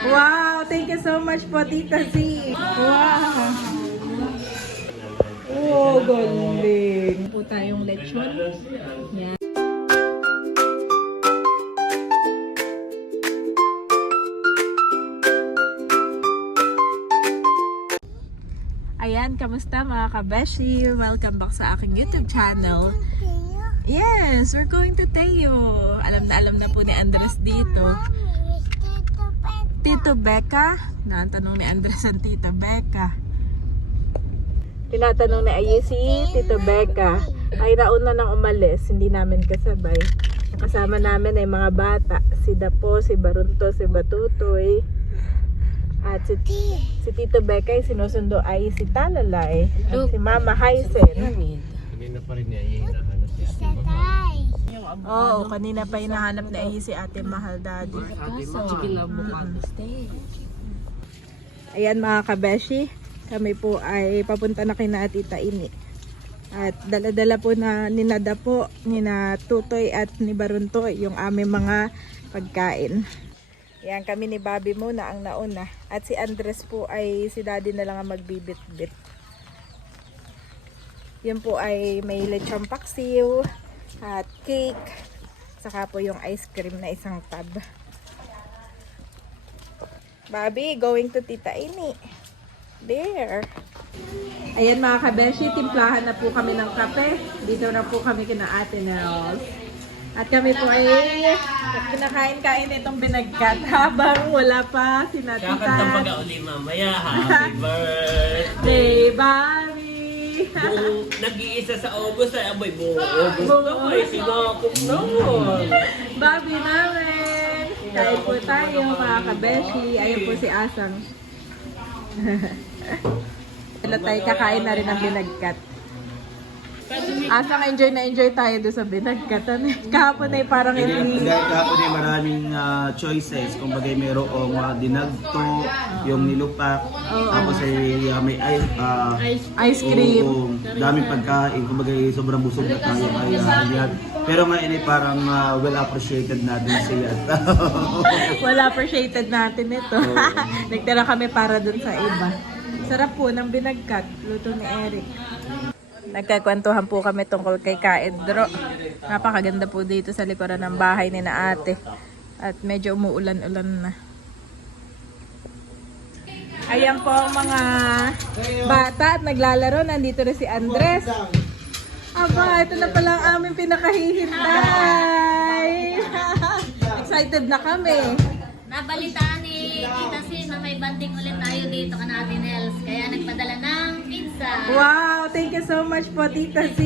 Wow, thank you so much po, Tita Z. Wow. Oh, galing. Po tayong lechon. Yan. Ayan, kamusta mga kabeshi? Welcome back sa aking YouTube channel. Yes, we're going to Teo. Alam na alam na po ni Andres dito. Tito Becca? Natanong ni Andres ang Tita Becca. Tinatanong ni Ayi si Tito Becca. Ay nauna nang umalis, hindi namin kasabay. Kasama namin ay mga bata. Si Dapo, si Barunto, si Batutoy. At si, si Tito Becca ay sinusundo ay si Talalay. At si Mama Hysen. Kanina pa rin niya hinahanap Mahal. Oo, kanina pa hinahanap na Ayi si Ate Mahal Daddy. Ate Mahal. Ayan mga kabeshi, kami po ay papunta na kina Tita Ini. At dala-dala po na ninada po, nina Tutoy at ni Barunto yung aming mga pagkain. Yan kami ni Bobby muna ang nauna. At si Andres po ay si Daddy na lang ang magbibit-bit. Yun po ay may lechong paksiw at cake. Saka po yung ice cream na isang tab. Bobby, going to Tita Ini. There. Ayan mga kabeshi, timplahan na po kami ng kape. Dito na po kami kina Ate Nels. At kami po ay kinakain-kain itong binagkat habang wala pa si Kakanta Natita. baga uli mamaya. Happy birthday. Bobby! Buong nag-iisa sa August ay aboy buong August na ko ay sinakop noon. Bobby namin! Kain po tayo mga kabeshi. Ayun po si Asang. Wala tayo kakain na rin ng binagkat. Asang enjoy na enjoy tayo doon sa binagkat. Eh, Kahapon ay parang hindi. Dahil kahapon ay maraming ah, choices. Kung bagay mayroong uh, dinagto, yung nilupak, tapos ay ah, may ice, ah, Ice cream. oo, daming pagkain. Kung bagay sobrang busog na tayo. Ay, ah, yan. Pero ngayon ay parang ah, well appreciated natin siya. Wala appreciated natin ito. Nagtira kami para dun sa iba. Sarap po ng binagkat. Luto ni Eric. Nagkakwentuhan po kami tungkol kay Kaedro. Napakaganda po dito sa likuran ng bahay ni na ate. At medyo umuulan-ulan na. Ayan po ang mga bata at naglalaro. Nandito na si Andres. Aba, ito na pala ang aming pinakahihintay. Excited na kami. Nabalitaan ni Tita Sis na may banding ulit tayo dito ka natin Els. Kaya nagpadala ng pizza. Wow, thank you so much po, Tita Z.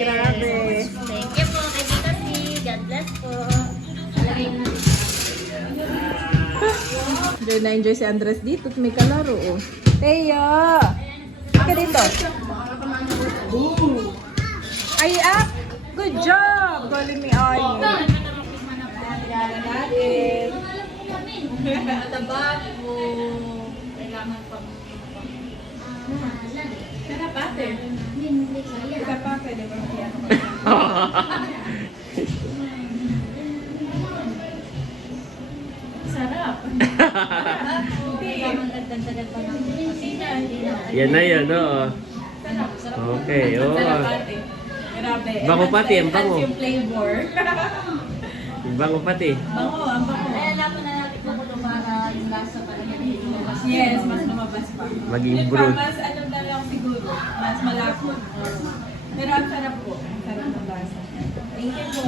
Grabe. Thank you po kay Tita Sis. God bless po. Na. Enjoy na enjoy si Andres dito at may kalaro. Oh. Teo! Ika dito. Ay, up! Good job! Galing ni Ay. Sarap ate. Sarap ate, di ba? Sarap. Yan na yan, oo. Okay, oo. Sarap ate. Grabe. Bango pati, ang bango. Enhance yung flavor. Bango pati. bango, ang bango. Kaya laban na natin kumulo para yung lasa pa rin yung lumabas. Yes, mas lumabas pa. Maging Yung brood. Mas ano na lang siguro, mas malapot. Pero ang sarap po. Ang sarap ng lasa. Thank you po.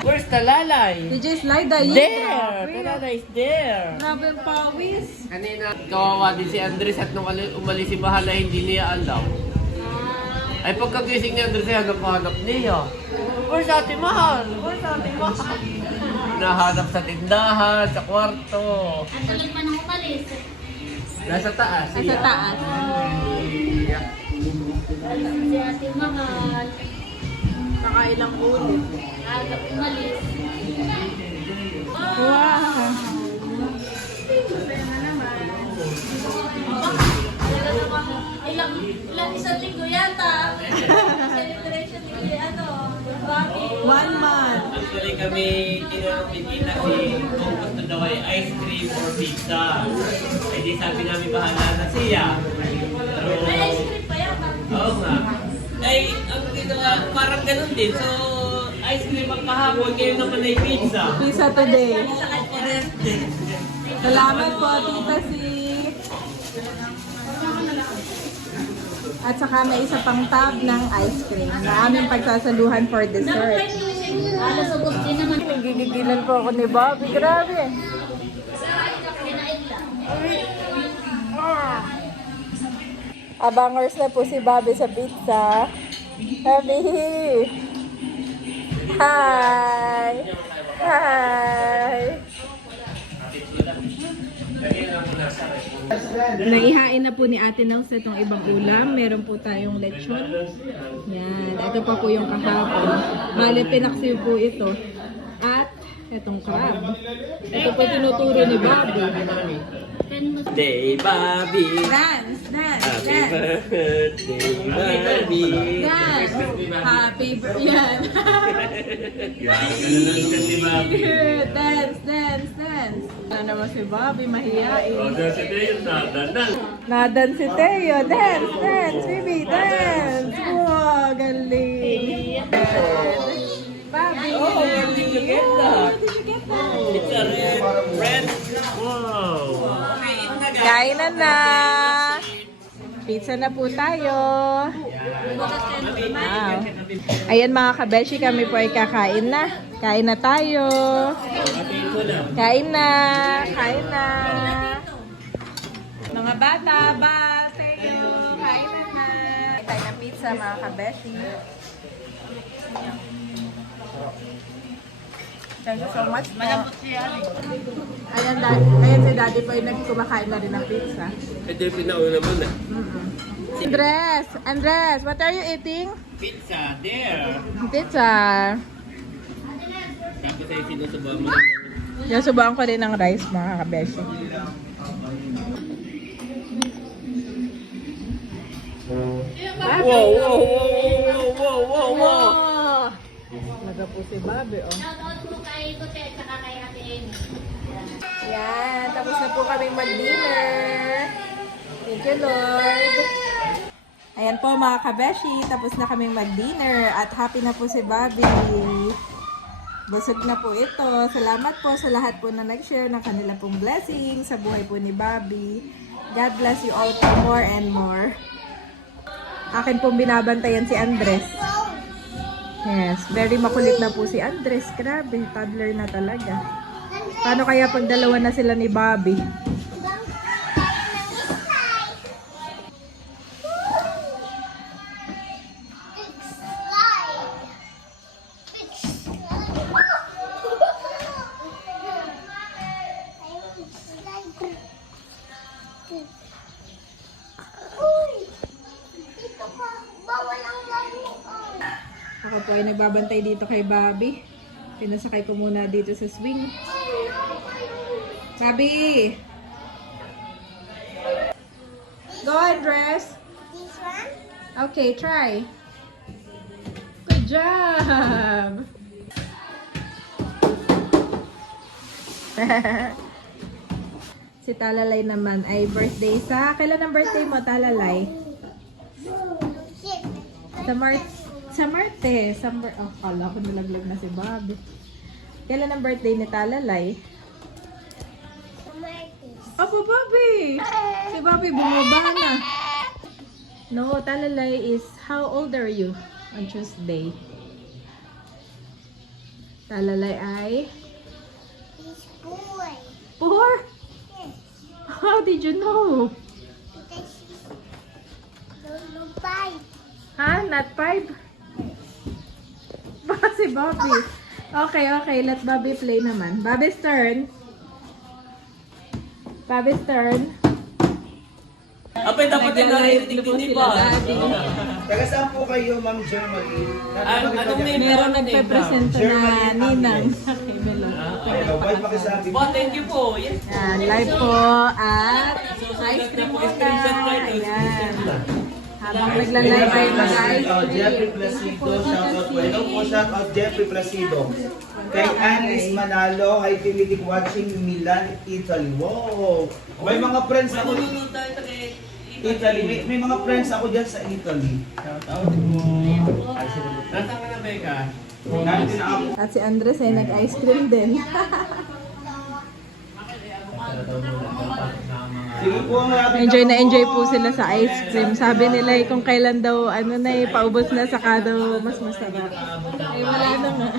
Where's the lalay? DJ Slyda, yun. There! The lalay is there. Grabe ang pawis. Kanina, kawawa din si Andres at nung ali- umalis si Mahal ay hindi niya alam. Ay pagkagising ni Andres ay hanap-hanap niya. Where's Ate Mahal? Where's Ate Mahal? Nahanap sa tindahan, sa kwarto. Ang tagal pa umalis. Nasa taas. Nasa taas. Iya. Si Ate Mahal. Nakailang ulit. Aga umalis. Wow. Ilang, ilang isang linggo yata. Celebration ni ano. One month. Actually kami, tinanong ni Tita si kung gusto daw ay ice cream or pizza. Ay di sabi namin bahala na siya. Pero, May ice cream pa yan. oo nga. Ay, ang ginawa, parang ganun din. So, ice cream ang kahapon, ngayon naman ay pizza. Pizza today. Salamat po, Tita Si. At saka may isa pang tab ng ice cream na aming pagsasaluhan for dessert. Alas ubos din naman. Nagigigilan po ako ni Bobby. Grabe. Abangers na po si Bobby sa pizza. Bobby! Hi! Hi! Naihain na po ni Ate Nang sa itong ibang ulam. Meron po tayong lechon. Yan. Ito pa po yung kahapon. Bale, pinaksiw po ito. At itong crab. Ito po tinuturo ni Bobby. Day, Bobby! Dance! Dance! Happy Dance! birthday, Bobby! Dance! Happy birthday! Yan! Si dance! Dance! Dance! Ano naman si Bobby, mahihain. O, dahil sa yung nadanan. Nadan si Teo. Dance! Dance! Baby! Dance! Wow! Galing! Bobby! Oh, where did you get that? Where did you get that? It's a red, red. Wow! Kain na na! Pizza na po tayo. Wow. Ayan mga kabeshi, kami po ay kakain na. Kain na tayo. Kain na. Kain na. Mga bata, ba, tayo. Kain na na. Kain na pizza mga kabeshi. Thank you so much po. Ayan, da- ayan si daddy po ay nagkumakain na rin ng pizza. Ito yung pinauna mo na. Andres, Andres, what are you eating? Pizza, there. Pizza. Tapos ay sinusubuan mo. Yung subukan ko rin ng rice, mga kabeshi. Wow, wow, wow, wow, wow, wow, wow. Naga po si Bobby, oh. Shoutout po kay Kote at saka kay Ate Amy. Yan, tapos na po kaming mag-dinner. Thank you, Lord. Ayan po mga kabeshi, tapos na kaming mag-dinner at happy na po si Bobby. Busog na po ito. Salamat po sa lahat po na nag-share ng kanila pong blessing sa buhay po ni Bobby. God bless you all for more and more. Akin pong binabantayan si Andres. Yes, very makulit na po si Andres. Grabe, toddler na talaga. Paano kaya pag dalawa na sila ni Bobby? Ako ay nagbabantay dito kay Bobby. Pinasakay ko muna dito sa swing. Bobby! Go Andres! This one? Okay, try. Good job! si Talalay naman ay birthday sa... Kailan ang birthday mo, Talalay? Sa Mar... Sa Marte. Sa Mar... Oh, kala ko nilaglag na si Bobby. Kailan ang birthday ni Talalay? Opo, Bobby! Si Bobby bumaba na. No, Talalay is... How old are you on Tuesday? Talalay ay... This boy. Four? Yes. How did you know? Because he's no five. Ha? Not five? Si Bobby. Okay, okay. Let Bobby play naman. Bobby's turn. Bobby's turn. Apay, dapat yung naririnig din sila ba? Taga saan po kayo, Ma'am Germany? An- anong name Meron nagpe-presento na ninang sa Kibelo. Hello, pakisabi. Po, thank you po. Yes. Yan, live po at ice cream muna. Ayan. Habang naglalay tayo mga ice Oh, Jeffrey. Placido, shout out po. Hello po, shout out Jeffrey Placido. Kay Anis Manalo, hi Pilitic watching Milan, Italy. Wow! May mga friends ako Italy. May, may mga friends ako dyan sa Italy. Shout out po. Nasaan ka na, Becca? At si Andres ay nag-ice cream din. Po, enjoy na po. enjoy po sila sa ice cream. Sabi nila eh, kung kailan daw, ano na eh, paubos na, saka daw mas masarap. Ay, wala na nga.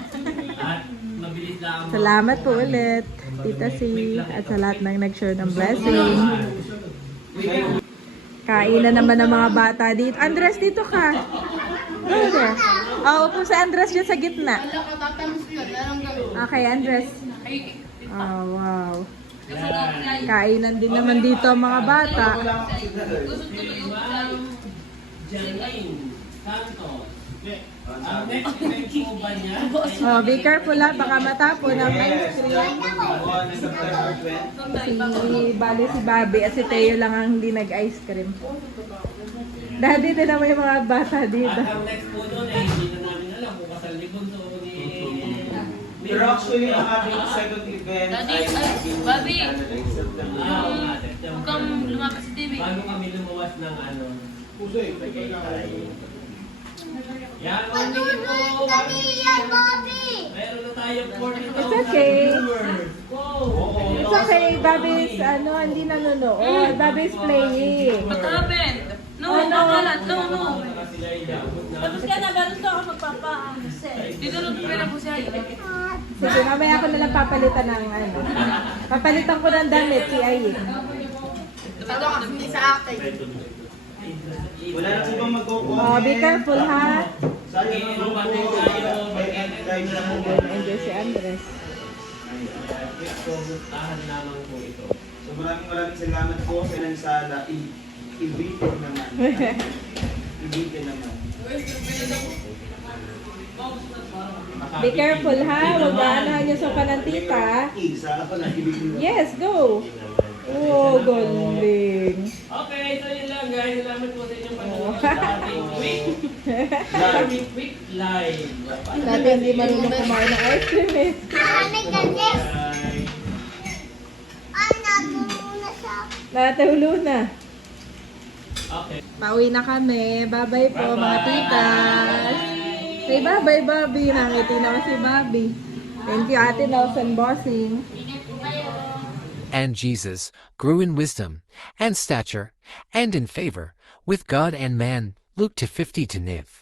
Salamat po ulit, Tita C, at sa lahat ng nag-share ng blessing. Kainan naman ng mga bata dito. Andres, dito ka. Go there. Oh, upo si Andres dyan sa gitna. Okay, Andres. Oh, wow. Kainan din naman dito ang mga bata. Oh, be careful ha, baka matapon ang ice cream. On September 20. Si Bali si Bobby at si Teo lang ang hindi nag-ice cream. Daddy din naman yung mga bata dito. Ang next po doon ay hindi na namin alam kung kasal ni Bunso. Pero actually, ang ating second event Daddy, ay ay, Bobby. Ah, Huwag kang lumakas sa TV. Bago kami lumuwas ng ano, Tagaytay. Yan, morning po! Yan, Bobby! Meron na tayo 40,000 It's okay. viewers. It's okay, Bobby's ano, hindi nanonood. Bobby's playing. What happened? No, bakalat. No, no. Na. Tapos ka na, ganun ka ako magpapa-set. Dito lang po siya. Sige, mamaya ako nalang papalitan ng ano. Papalitan ko ng damit si Ayin. Wala na si ibang magkukuha. Oh, be careful ha. Sayang naman po. Na po. Enjoy si Andres. So, gustahan lamang po ito. So maraming maraming salamat po sa nansala. I- Ibitin naman. Ibitin naman. Be careful ha. Huwag maanahan yung sopa ng tita. Isa pa lang ibitin naman. Yes, go. Oh, galing. Okay, so yun lang guys. Salamat po sa inyong panonood sa ating quick live. Dati hindi marunong kumain ng ice cream eh. Ano ganyan? Bye. Ay, natulungan na sa Natulo na. Okay. Pauwi na kami. Bye-bye po mga titas. Bobby. Nangiti si Bobby. Thank you, Ate Nelson Bossing. and Jesus grew in wisdom and stature and in favor with God and man. Luke to 50 to Niv.